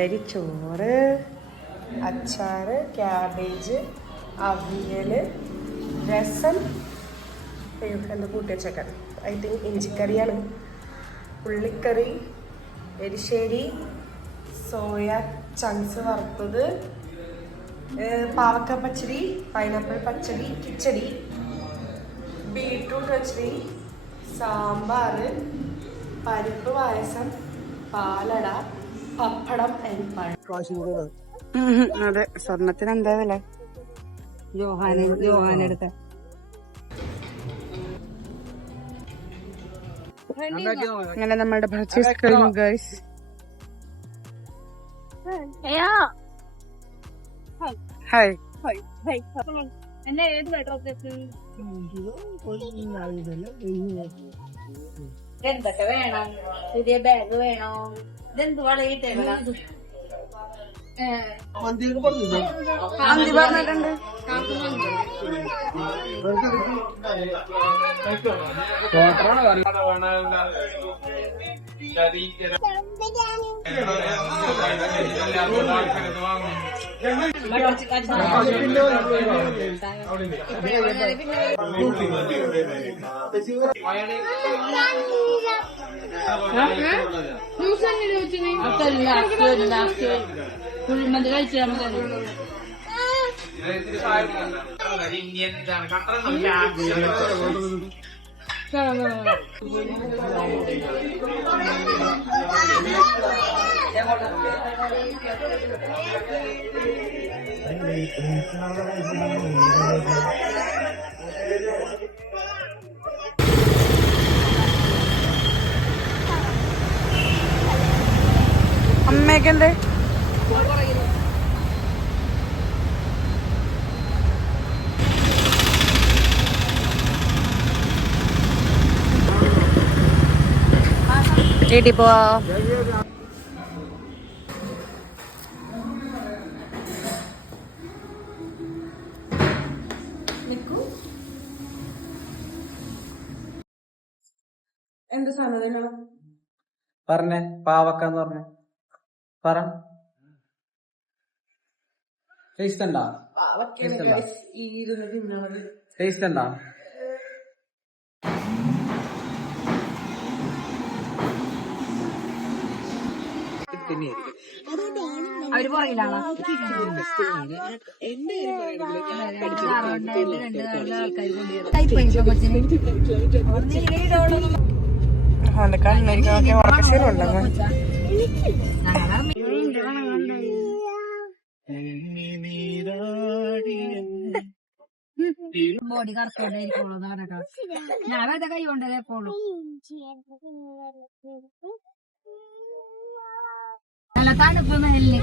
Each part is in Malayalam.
കൂട്ടരി ചോറ്, അച്ചാറ്, ക്യാബേജ്, അവിയൽ, രസം, എന്താ കൂട്ടി വെച്ചേക്കാൻ ഐ തിങ്ക് ഇഞ്ചിക്കറിയാണ്, ഉള്ളിക്കറി, എരിശ്ശേരി, സോയ ചങ്ക്സ് വറുത്തത്, പാവക്ക പച്ചടി, പൈനാപ്പിൾ പച്ചടി, കിച്ചടി, ബീട്രൂട്ട് പച്ചടി, സാമ്പാർ, പരിപ്പ് പായസം, പാലട, പപ്പടം, പഴം. അതെ, സ്വർണത്തിന് എന്താ വില? ജോഹാനെടുത്ത അങ്ങനെ നമ്മളുടെ പർച്ചേസ് കഴിഞ്ഞു ഗൈസ്. ഹായ് എന്തൊക്കെ വേണം? പുതിയ ബാഗ് വേണോ? ഇതെന്ത് വളയിട്ടേക്കണം? പറഞ്ഞിട്ടുണ്ട്. കുഴിമന്തി കഴിച്ചാൽ അമ്മേക്കെന്തേ? വീട്ടിൽ പോവാ. എന്ത് സാധനം പറഞ്ഞേ? പാവക്കാന്ന് പറഞ്ഞേ. പറ. ടേസ്റ്റ് ഉണ്ടാ? ടേസ്റ്റ് ഉണ്ടാ? അവര് പറയില്ലാണോ? അവന്റെ കണ്ണൊക്കെ ഉറക്കശീലമുണ്ടോ? ബോഡി കറക്റ്റോണ്ടായിരിക്കുള്ളൂ. ഞാൻ വെറുതെ കൈ കൊണ്ടേ എപ്പോഴും നല്ല തണുപ്പ് മെല്ലെ.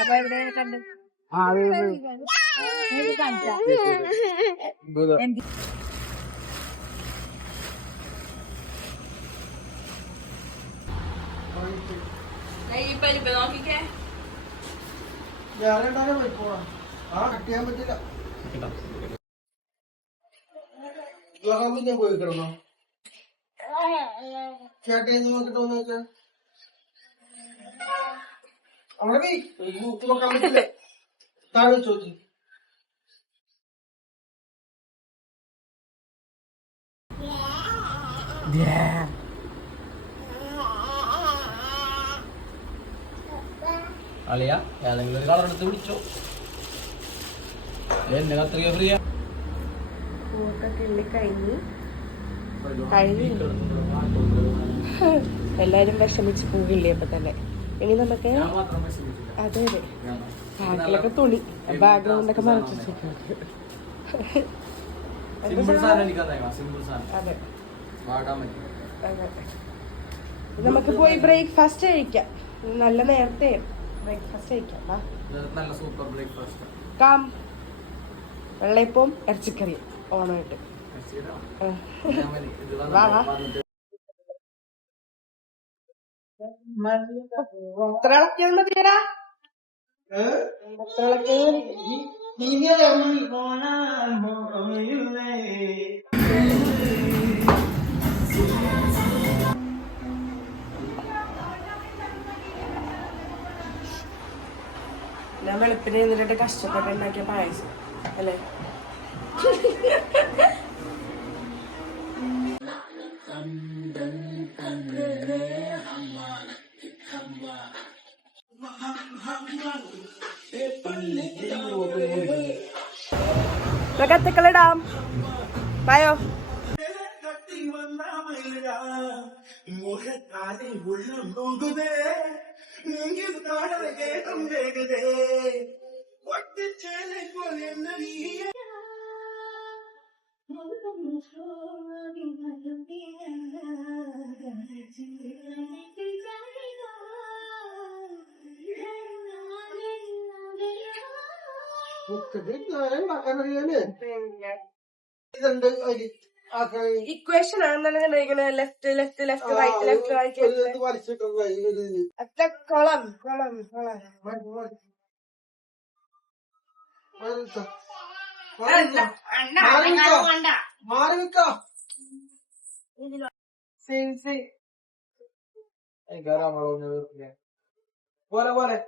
അപ്പൊ എവിടെ കണ്ട് പരിപ്പ് നോക്കിക്കേ. കട്ടിയാൻ പറ്റില്ല. പോയി കിടന്നോ? ചേട്ടൻ നോക്കിട്ട് വന്നേക്ക. അവിടെ നോക്കാൻ പറ്റില്ലേ? താഴെ ചോദിച്ചു. അളിയ ഏതെങ്കിലും ഒരു കളർ എടുത്ത് പിടിച്ചോ. എന്നെ കത്രിക ഫ്രീയാ. എല്ലാരും വിഷമിച്ച് പോകില്ലേ അപ്പൊ തന്നെ. ഇനി നമുക്ക് അതെ അതെ ബാക്കിലൊക്കെ തുണി ബാക്ക്ഗ്രൗണ്ടൊക്കെ മറച്ചു. അതെ നമുക്ക് പോയി ബ്രേക്ക്ഫാസ്റ്റ് കഴിക്കാം. നല്ല നേരത്തെ ബ്രേക്ക്ഫാസ്റ്റ് കഴിക്കാം. നല്ല സൂപ്പർ ബ്രേക്ക്ഫാസ്റ്റ്. കാം വെള്ളയപ്പവും ഇറച്ചിക്കറിയും ഓണമായിട്ട്. വാ വാ. എത്ര ഇളക്കിയാൽ മതിയടാ? എത്ര ഇളക്കിയാൽ ഞാൻ വെളുപ്പിന് എന്നിട്ട് കഷ്ടപ്പെട്ട് ഉണ്ടാക്കിയ പായസം അല്ലേ? കത്തിക്കളിടാം പായോ. ഇക്വേഷൻ ആണെന്നുണ്ടെങ്കിൽ left left left right left right column column column പോലെ പോലെ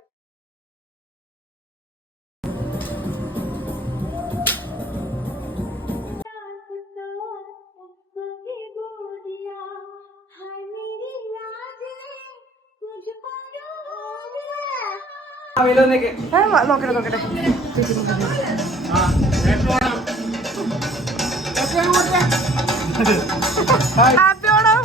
നോക്കട്ടെ നോക്കട്ടെ. ഹാപ്പി ഓണം.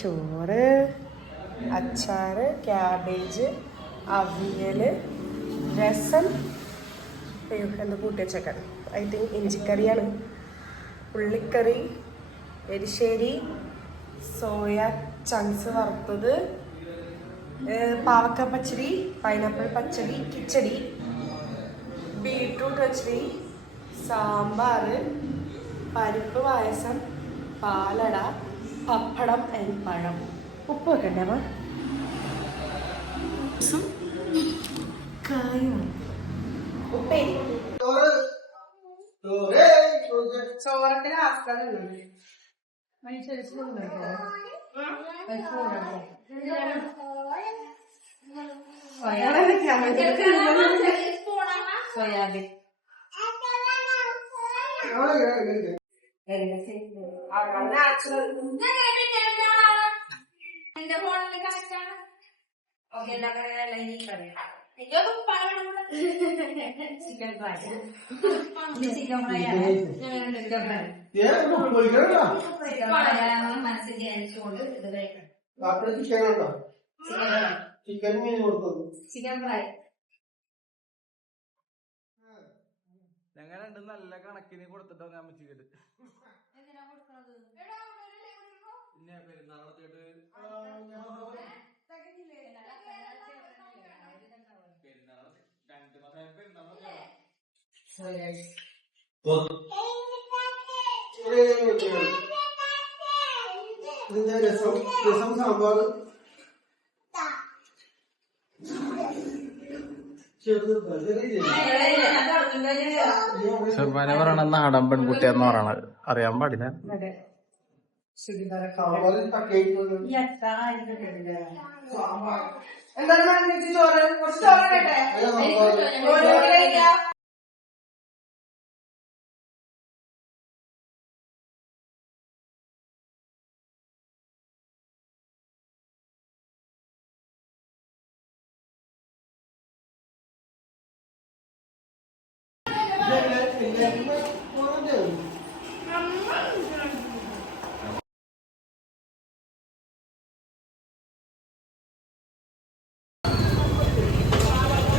ചോറ്, അച്ചാറ്, ക്യാബേജ്, അവിയല്, രസം, എന്താ കൂട്ടിവെച്ചേക്കാൻ ഐ തിങ്ക് ഇഞ്ചിക്കറിയാണ്, ഉള്ളിക്കറി, എരിശ്ശേരി, സോയ ചങ്ക്സ് വറുത്തത്, പാവക്ക പച്ചടി, പൈനാപ്പിൾ പച്ചടി, കിച്ചടി, ബീട്രൂട്ട് പച്ചടി, സാമ്പാർ, പരിപ്പ് പായസം, പാലട, പപ്പടം, പഴം. ഉപ്പ് വെക്കണ്ടേ അമ്മ? ഉപ്പേരി ചോറത്തിന് ആസ്കാരമുണ്ട്. സോയാബീൻ ചിക്കൻ ഫ്രൈ മനസ്സിൽ ധ്യാനിച്ചുകൊണ്ട് ഇത് കഴിക്കണം. ചിക്കൻ ഫ്രൈ ഞങ്ങളുണ്ട് നല്ല കണക്കിന് കൊടുത്തിട്ടോ ഞാൻ വെച്ചിട്ട് പിന്നെ പെരുന്നാളത്തേട്ട് രസം സാമ്പാർ ഷർമാനെ പറയണ നാടൻ പെൺകുട്ടിയെന്ന് പറയണത് അറിയാൻ പാടില്ല. എന്താണ് ചോറ്? കുറച്ച് ചോറ് കേട്ടെ.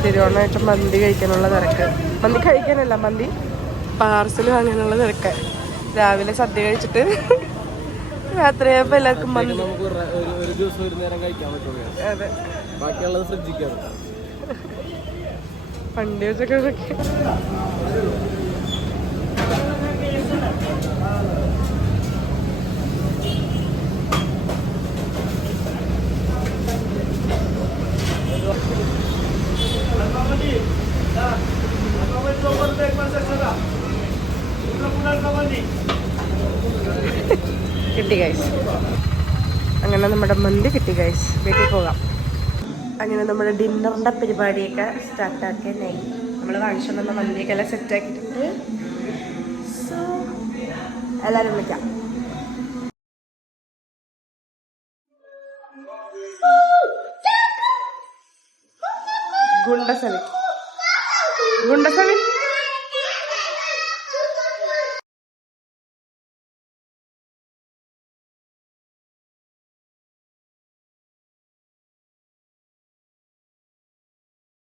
തിരുവോണമായിട്ട് മന്തി കഴിക്കാനുള്ള തിരക്ക്. മന്തി കഴിക്കാനല്ല, മന്തി പാർസൽ വാങ്ങാനുള്ള തിരക്ക്. രാവിലെ സദ്യ കഴിച്ചിട്ട് രാത്രിയായപ്പോ എല്ലാവർക്കും മന്തി. നമുക്ക് ഒരു ദിവസം ഒരു നേരം കഴിക്കാൻ പറ്റുള്ളൂ. അതെ, ബാക്കിയുള്ളത് ഫ്രിഡ്ജിക്കാണ്. വണ്ടി വെച്ചൊക്കെ കിട്ടി ഗൈസ്. അങ്ങനെ നമ്മുടെ മന്തി കിട്ടി ഗൈസ്. വീട്ടിൽ പോകാം. അങ്ങനെ നമ്മുടെ ഡിന്നറിൻ്റെ പരിപാടിയൊക്കെ സ്റ്റാർട്ടാക്കിയായി. നമ്മൾ വാങ്ങിച്ചു തന്ന മന്തിയൊക്കെ എല്ലാം സെറ്റാക്കിയിട്ടുണ്ട്. സോ എല്ലാവരും വിളിക്കാം. ഗുണ്ടസവി